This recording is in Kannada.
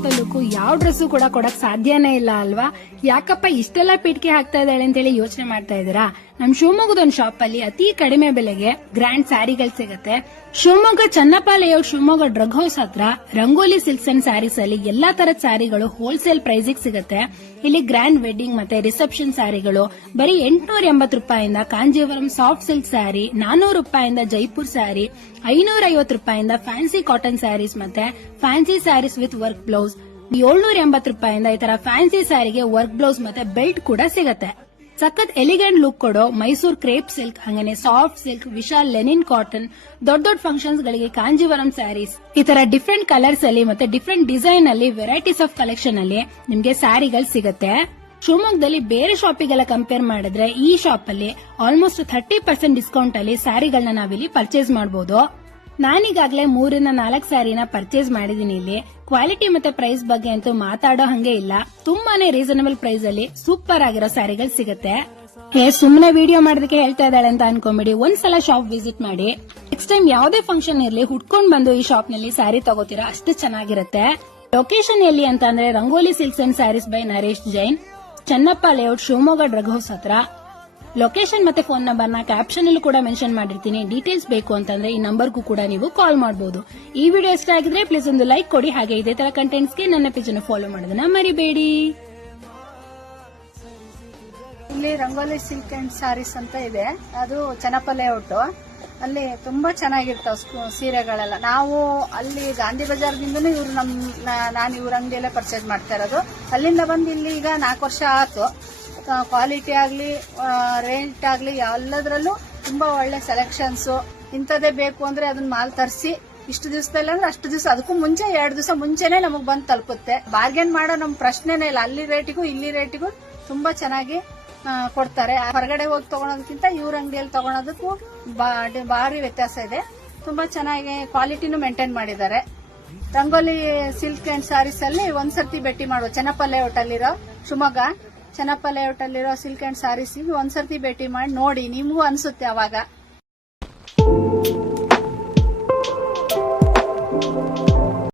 tanto ಡ್ರೆಸ್ಸು ಕೂಡ ಕೊಡಕ್ ಸಾಧ್ಯನೇ ಇಲ್ಲ ಅಲ್ವಾ? ಯಾಕಪ್ಪ ಇಷ್ಟೆಲ್ಲ ಪೀಟಿಕೆ ಹಾಕ್ತಾ ಇದ್ದಾಳೆ ಅಂತೇಳಿ ಯೋಚನೆ ಮಾಡ್ತಾ ಇದ್ದೀರಾ? ನಮ್ ಶಿವಮೊಗ್ಗದ ಒಂದು ಶಾಪ್ ಅಲ್ಲಿ ಅತಿ ಕಡಿಮೆ ಬೆಲೆಗೆ ಗ್ರ್ಯಾಂಡ್ ಸ್ಯಾರಿಗಳು ಸಿಗುತ್ತೆ. ಶಿವಮೊಗ್ಗ ಚನ್ನಪ್ಪ ಶಿವಮೊಗ್ಗ ಡ್ರಗ್ ಹೌಸ್ ಹತ್ರ ರಂಗೋಲಿ ಸಿಲ್ಕ್ಸ್ ಅಂಡ್ ಸ್ಯಾರೀಸ್ ಅಲ್ಲಿ ಎಲ್ಲಾ ತರದ ಸ್ಯಾರಿಗಳು ಹೋಲ್ಸೇಲ್ ಪ್ರೈಸಿಗೆ ಸಿಗುತ್ತೆ. ಇಲ್ಲಿ ಗ್ರ್ಯಾಂಡ್ ವೆಡ್ಡಿಂಗ್ ಮತ್ತೆ ರಿಸೆಪ್ಷನ್ ಸ್ಯಾರಿಗಳು, ಬರೀ ಎಂಟುನೂರ ಎಂಬತ್ತು ರೂಪಾಯಿಂದ ಕಾಂಜೀವರಂ ಸಾಫ್ಟ್ ಸಿಲ್ಕ್ ಸ್ಯಾರಿ, ನಾನೂರು ರೂಪಾಯಿಂದ ಜೈಪುರ್ ಸ್ಯಾರಿ ಐನೂರ ಐವತ್ತು ರೂಪಾಯಿಂದ ಫ್ಯಾನ್ಸಿ ಕಾಟನ್ ಸ್ಯಾರೀಸ್ ಮತ್ತೆ fancy saris with work blouse. ಏಳ್ನೂರ ಎಂಬತ್ತು ರೂಪಾಯಿಂದ ಈ ತರ ಫ್ಯಾನ್ಸಿ ಸ್ಯಾರಿಗೆ ವರ್ಕ್ ಬ್ಲೌಸ್ ಮತ್ತೆ ಬೆಲ್ಟ್ ಕೂಡ ಸಿಗತ್ತೆ. ಸಖತ್ ಎಲಿಗೆಂಟ್ ಲುಕ್ ಕೊಡೋ ಮೈಸೂರ್ ಕ್ರೇಪ್ ಸಿಲ್ಕ್ ಹಂಗೇನೆ soft silk Vishal linen cotton ದೊಡ್ಡ ದೊಡ್ಡ ಫಂಕ್ಷನ್ಸ್ ಗಳಿಗೆ ಕಾಂಜೀವರಂ ಸ್ಯಾರೀಸ್ ಈ ತರ ಡಿಫ್ರೆಂಟ್ ಕಲರ್ಸ್ ಅಲ್ಲಿ ಮತ್ತೆ ಡಿಫ್ರೆಂಟ್ ಡಿಸೈನ್ ಅಲ್ಲಿ ವೆರೈಟೀಸ್ ಆಫ್ ಕಲೆಕ್ಷನ್ ಅಲ್ಲಿ ನಿಮ್ಗೆ ಸ್ಯಾರಿಗಳು ಸಿಗತ್ತೆ. ಶಿವಮೊಗ್ಗದಲ್ಲಿ ಬೇರೆ ಶಾಪಿಗೆಲ್ಲ ಕಂಪೇರ್ ಮಾಡಿದ್ರೆ ಈ ಶಾಪ್ ಅಲ್ಲಿ ಆಲ್ಮೋಸ್ಟ್ ಥರ್ಟಿ ಪರ್ಸೆಂಟ್ ಡಿಸ್ಕೌಂಟ್ ಅಲ್ಲಿ ಸ್ಯಾರಿಗಳನ್ನ ನಾವಿಲ್ಲಿ ಪರ್ಚೇಸ್ ಮಾಡಬಹುದು ನಾನೀಗಾಗ್ಲೇ ಮೂರಿಂದ ನಾಲ್ಕು ಸ್ಯಾರಿನ ಪರ್ಚೇಸ್ ಮಾಡಿದೀನಿ ಇಲ್ಲಿ. ಕ್ವಾಲಿಟಿ ಮತ್ತೆ ಪ್ರೈಸ್ ಬಗ್ಗೆ ಅಂತೂ ಮಾತಾಡೋ ಹಂಗೆ ಇಲ್ಲ. ತುಂಬಾನೇ ರೀಸನಬಲ್ ಪ್ರೈಸ್ ಅಲ್ಲಿ ಸೂಪರ್ ಆಗಿರೋ ಸ್ಯಾರಿಗಳು ಸಿಗುತ್ತೆ. ಏ ಸುಮ್ಮನೆ ವಿಡಿಯೋ ಮಾಡೋದಕ್ಕೆ ಹೇಳ್ತಾ ಇದ್ದಾಳೆ ಅಂತ ಅನ್ಕೊಂಬಿಡಿ. ಒಂದ್ಸಲ ಶಾಪ್ ವಿಸಿಟ್ ಮಾಡಿ. ನೆಕ್ಸ್ಟ್ ಟೈಮ್ ಯಾವ್ದೇ ಫಂಕ್ಷನ್ ಇರ್ಲಿ, ಹುಡ್ಕೊಂಡ್ ಬಂದು ಈ ಶಾಪ್ನಲ್ಲಿ ಸ್ಯಾರಿ ತಗೋತೀರಾ, ಅಷ್ಟು ಚೆನ್ನಾಗಿರುತ್ತೆ. ಲೊಕೇಶನ್ ಎಲ್ಲಿ ಅಂತ Rangoli silks and saris by Naresh Jain Channappa layout Shivamogga drug house ಹತ್ರ. ಲೊಕೇಶನ್ ಮತ್ತೆ ಫೋನ್ ನಂಬರ್ನ ಕ್ಯಾಪ್ಷನ್ ಅಲ್ಲೂ ಕೂಡ ಮೆನ್ಷನ್ ಮಾಡಿರ್ತೀನಿ. ಡೀಟೇಲ್ಸ್ ಬೇಕು ಅಂತಂದ್ರೆ ಈ ನಂಬರ್ಗೂ ಕೂಡ ನೀವು ಕಾಲ್ ಮಾಡಬಹುದು ಈ ವಿಡಿಯೋ ಇಷ್ಟ ಆಗಿದ್ರೆ ಪ್ಲೀಸ್ ಒಂದು ಲೈಕ್ ಕೊಡಿ. ಹಾಗೆ ಇದೇ ತರ ಕಂಟೆಂಟ್ಸ್ಗೆ ನನ್ನ ಪೇಜ್ ಅನ್ನು ಫಾಲೋ ಮಾಡೋದನ್ನ ಮರಿಬೇಡಿ. ಇಲ್ಲಿ ರಂಗೋಲಿ ಸಿಲ್ಕ್ ಅಂಡ್ ಸ್ಯಾರೀಸ್ ಅಂತ ಇದೆ. ಅದು ಚನ್ನಪ್ಪ ಲೇಔಟ್ ಅಲ್ಲಿ ತುಂಬಾ ಚೆನ್ನಾಗಿರ್ತಾವ ಸೀರೆಗಳೆಲ್ಲ. ನಾವು ಅಲ್ಲಿ ಗಾಂಧಿ ಬಜಾರ್ದಿಂದನೂ ಇವ್ರು ನಮ್ ನಾನು ಇವ್ರ ಅಂಗಡಿಯಲ್ಲೇ ಪರ್ಚೇಸ್ ಮಾಡ್ತಾ ಇರೋದು. ಅಲ್ಲಿಂದ ಬಂದು ಇಲ್ಲಿ ಈಗ ನಾಲ್ಕು ವರ್ಷ ಆಯ್ತು ಕ್ವಾಲಿಟಿ ಆಗಲಿ ರೇಟ್ ಆಗಲಿ ಎಲ್ಲದರಲ್ಲೂ ತುಂಬಾ ಒಳ್ಳೆ ಸೆಲೆಕ್ಷನ್ಸ್ ಇಂಥದ್ದೇ ಬೇಕು ಅಂದ್ರೆ ಅದನ್ನ ಮಾಲ್ ತರಿಸಿ, ಇಷ್ಟು ದಿವಸದಲ್ಲಿ ಅಂದ್ರೆ ಅಷ್ಟು ದಿವಸ, ಅದಕ್ಕೂ ಮುಂಚೆ ಎರಡು ದಿವಸ ಮುಂಚೆನೆ ನಮಗೆ ಬಂದು ತಲುಪುತ್ತೆ. ಬಾರ್ಗೇನ್ ಮಾಡೋ ನಮ್ಮ ಪ್ರಶ್ನೆನೇ ಇಲ್ಲ. ಅಲ್ಲಿ ರೇಟಿಗೂ ಇಲ್ಲಿ ರೇಟಿಗೂ ತುಂಬಾ ಚೆನ್ನಾಗಿ ಕೊಡ್ತಾರೆ. ಹೊರಗಡೆ ಹೋಗಿ ತಗೊಳೋದಕ್ಕಿಂತ ಇವ್ರ ಅಂಗಡಿಯಲ್ಲಿ ತಗೊಳೋದಕ್ಕೂ ಭಾರಿ ವ್ಯತ್ಯಾಸ ಇದೆ. ತುಂಬಾ ಚೆನ್ನಾಗಿ ಕ್ವಾಲಿಟಿನೂ ಮೇಂಟೈನ್ ಮಾಡಿದ್ದಾರೆ. ರಂಗೋಲಿ ಸಿಲ್ಕ್ ಅಂಡ್ ಸ್ಯಾರೀಸ್ ಅಲ್ಲಿ ಒಂದ್ಸರ್ತಿ ಭೇಟಿ ಮಾಡುವ ಚೆನ್ನಪ್ಪ ಲೇಔಟ್ ಅಲ್ಲಿರೋ ಶಿವಮೊಗ್ಗ. ಚೆನ್ನಪ್ಪ ಲೇಔಟ್ ಅಲ್ಲಿರೋ ಸಿಲ್ಕ್ ಅಂಡ್ ಸಾರೀಸಿಗೆ ಒಂದ್ಸರ್ತಿ ಭೇಟಿ ಮಾಡಿ ನೋಡಿ ನಿಮಗೂ ಅನ್ಸುತ್ತೆ ಅವಾಗ.